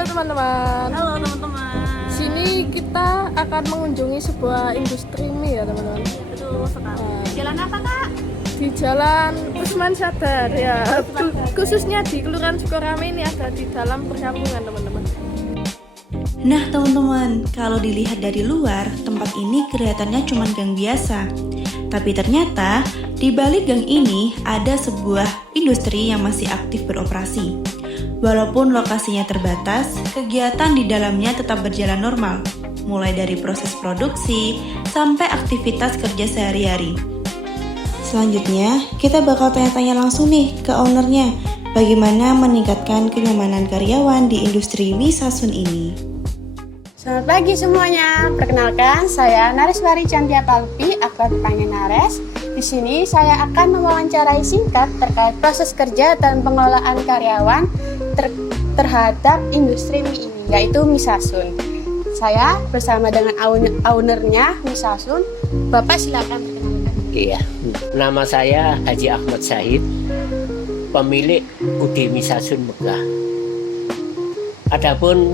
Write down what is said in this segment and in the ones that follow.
Halo teman-teman. Halo teman-teman. Sini kita akan mengunjungi sebuah industri mie ya teman-teman. Betul sekali. Jalan apa kak? Di Jalan Usman Sadar ya. Khususnya di Kelurahan Sukorame ini ada di dalam perkampungan teman-teman. Nah teman-teman, kalau dilihat dari luar, tempat ini kelihatannya cuma gang biasa. Tapi ternyata di balik gang ini ada sebuah industri yang masih aktif beroperasi. Walaupun lokasinya terbatas, kegiatan di dalamnya tetap berjalan normal, mulai dari proses produksi sampai aktivitas kerja sehari-hari. Selanjutnya, kita bakal tanya-tanya langsung nih ke ownernya, bagaimana meningkatkan kenyamanan karyawan di industri mie Sasun ini. Selamat pagi semuanya. Perkenalkan, saya Nareswari Cantia Palpi, akrab dipanggil Nares. Di sini saya akan mewawancarai singkat terkait proses kerja dan pengelolaan karyawan terhadap industri mie ini, yaitu mie Sasun. Saya bersama dengan ownernya mie Sasun. Bapak silakan perkenalkan. Iya, nama saya Haji Ahmad Syahid, pemilik UD Mie Sasun Megah. Adapun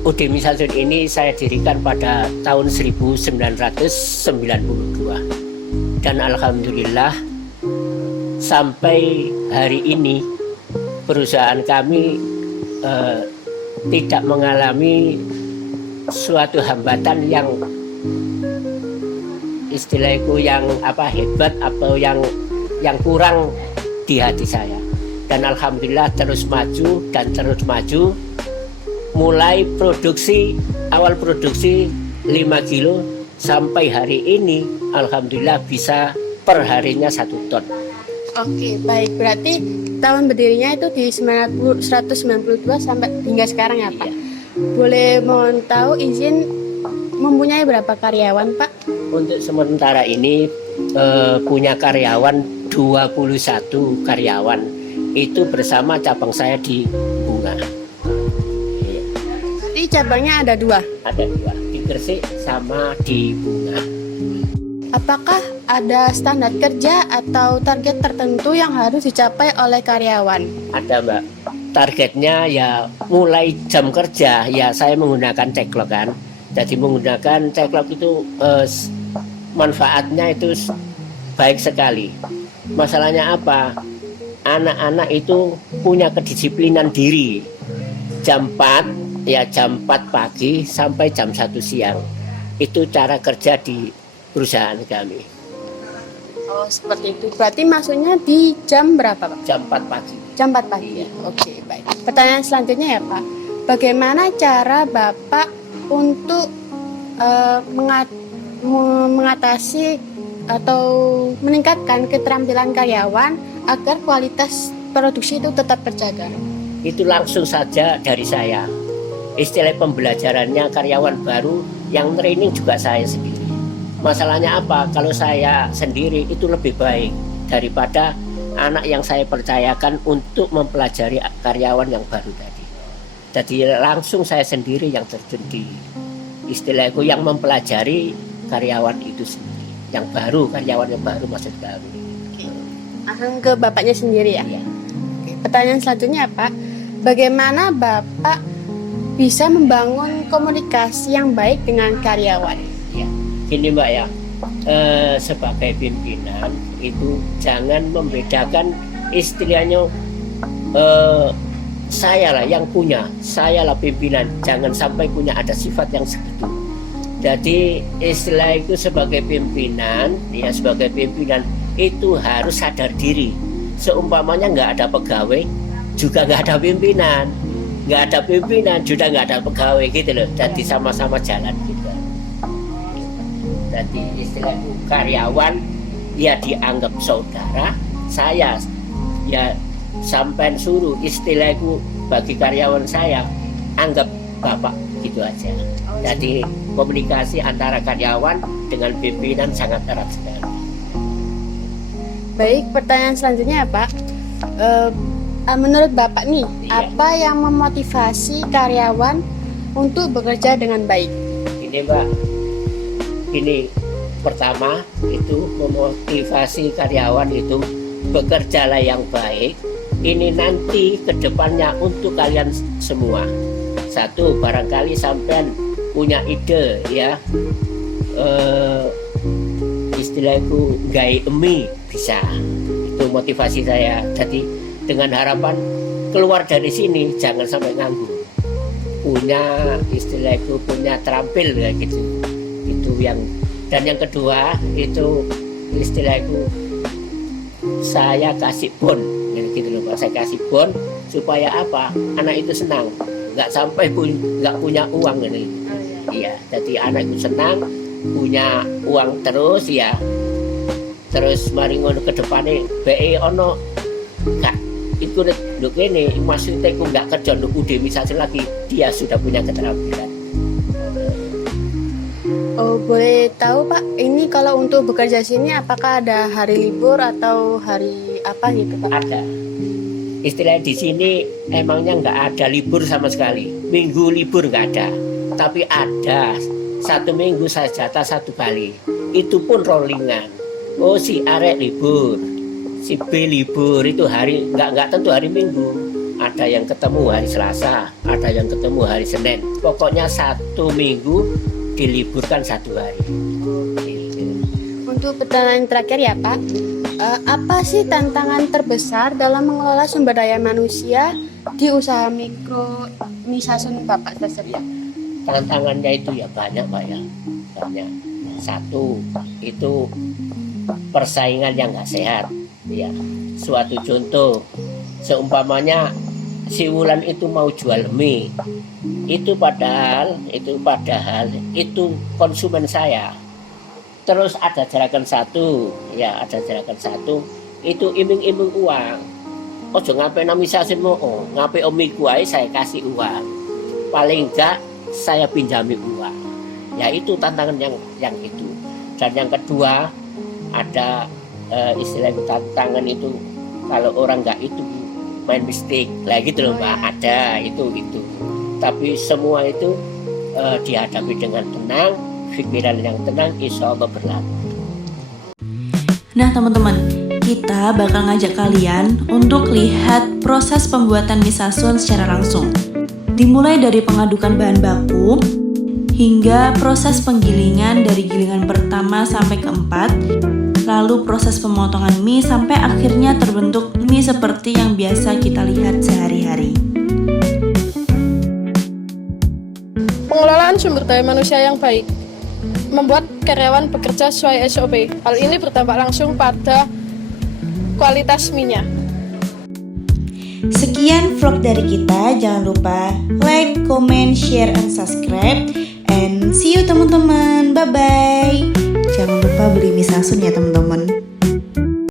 UD Mie Sasun ini saya dirikan pada tahun 1992 dan alhamdulillah sampai hari ini perusahaan kami tidak mengalami suatu hambatan yang istilahku yang hebat atau yang kurang di hati saya, dan alhamdulillah terus maju dan terus maju. Mulai awal produksi 5 kilo sampai hari ini alhamdulillah bisa per harinya 1 ton. Oke, baik. Berarti tahun berdirinya itu di 192 sampai hingga sekarang ya Pak? Iya. Boleh mohon tahu izin mempunyai berapa karyawan Pak? Untuk sementara ini punya karyawan 21 karyawan, itu bersama cabang saya di Bunga. Jadi cabangnya ada 2? Ada 2, di Gresik sama di Bunga. Apakah ada standar kerja atau target tertentu yang harus dicapai oleh karyawan? Ada Mbak, targetnya ya mulai jam kerja ya saya menggunakan ceklok kan. Jadi menggunakan ceklok itu manfaatnya itu baik sekali. Masalahnya apa? Anak-anak itu punya kedisiplinan diri. Jam 4 pagi sampai jam 1 siang. Itu cara kerja di perusahaan kami. Oh, seperti itu. Berarti maksudnya di jam berapa Pak? Jam 4 pagi. Jam 4 pagi. Oke, baik. Pertanyaan selanjutnya ya Pak. Bagaimana cara Bapak untuk mengatasi atau meningkatkan keterampilan karyawan agar kualitas produksi itu tetap terjaga? Itu langsung saja dari saya. Istilah pembelajarannya karyawan baru yang training juga saya sendiri. Masalahnya apa? Kalau saya sendiri itu lebih baik daripada anak yang saya percayakan untuk mempelajari karyawan yang baru tadi. Jadi langsung saya sendiri yang terjun di istilahku yang mempelajari karyawan itu sendiri. Yang baru, karyawan yang baru maksud kami. Langsung ke Bapaknya sendiri ya? Iya. Pertanyaan selanjutnya Pak. Bagaimana Bapak bisa membangun komunikasi yang baik dengan karyawan? Ya, gini Mbak ya, sebagai pimpinan itu jangan membedakan istilahnya saya lah yang punya, saya lah pimpinan, jangan sampai punya ada sifat yang segitu. Jadi istilah itu sebagai pimpinan, ya sebagai pimpinan itu harus sadar diri. Seumpamanya nggak ada pegawai, juga nggak ada pimpinan, nggak ada pimpinan juga nggak ada pegawai gitu loh. Jadi sama-sama jalan gitu. Jadi istilah itu karyawan ya dianggap saudara, saya ya sampai suruh istilahku bagi karyawan saya anggap bapak gitu aja. Jadi komunikasi antara karyawan dengan pimpinan sangat erat sekali. Baik, pertanyaan selanjutnya ya Pak. Menurut Bapak nih, apa yang memotivasi karyawan untuk bekerja dengan baik? Ini Mbak, ini pertama itu memotivasi karyawan itu bekerjalah yang baik, ini nanti kedepannya untuk kalian semua. Satu, barangkali sampean punya ide ya, istilahku gaya mie bisa, itu motivasi saya. Jadi dengan harapan keluar dari sini jangan sampai nganggur, punya istilahku punya terampil ya gitu, itu yang. Dan yang kedua itu istilahku saya kasih bon gitu loh Pak. Saya kasih bon supaya apa, anak itu senang, nggak sampai nggak punya uang ini. Iya, jadi anak itu senang punya uang terus ya. Terus mari ngono ke depannya BE ono nggak ikut lu ini maksudnya aku nggak kerja lu udah misalnya lagi, dia sudah punya keterampilan. Oh, boleh tahu Pak, ini kalau untuk bekerja sini apakah ada hari libur atau hari apa gitu Pak? Ada. Istilah di sini emangnya nggak ada libur sama sekali. Minggu libur nggak ada. Tapi ada 1 minggu saya jatah 1 kali. Itu pun rollingan. Oh si Arek libur, si B libur, itu hari nggak tentu hari Minggu. Ada yang ketemu hari Selasa, ada yang ketemu hari Senin. Pokoknya 1 minggu diliburkan 1 hari. Untuk pertanyaan terakhir ya Pak, apa sih tantangan terbesar dalam mengelola sumber daya manusia di usaha mikro Misasun Bapak tersebut? Tantangannya itu ya banyak Pak ya, banyak. 1 itu persaingan yang nggak sehat ya. Suatu contoh, seumpamanya si Wulan itu mau jual mie, itu padahal itu konsumen saya. Terus ada jerakan 1 ya, ada jerakan 1 itu iming-iming uang. Ojo ngapain namisasin mo, ngapain omiku aja saya kasih uang, paling enggak saya pinjami uang. Ya itu tantangan yang itu. Dan yang kedua ada istilah tantangan itu kalau orang enggak itu main mistik lah gitu loh Mbak, ada itu. Tapi semua itu dihadapi dengan tenang, pikiran yang tenang, insya Allah berlalu. Nah teman-teman, kita bakal ngajak kalian untuk lihat proses pembuatan Misasun secara langsung. Dimulai dari pengadukan bahan baku, hingga proses penggilingan dari gilingan pertama sampai ke-4, lalu proses pemotongan mie sampai akhirnya terbentuk mie seperti yang biasa kita lihat sehari-hari. Pengelolaan sumber daya manusia yang baik membuat karyawan bekerja sesuai SOP. Hal ini berdampak langsung pada kualitas mie-nya. Sekian vlog dari kita, jangan lupa like, comment, share, and subscribe. And see you teman-teman, bye-bye.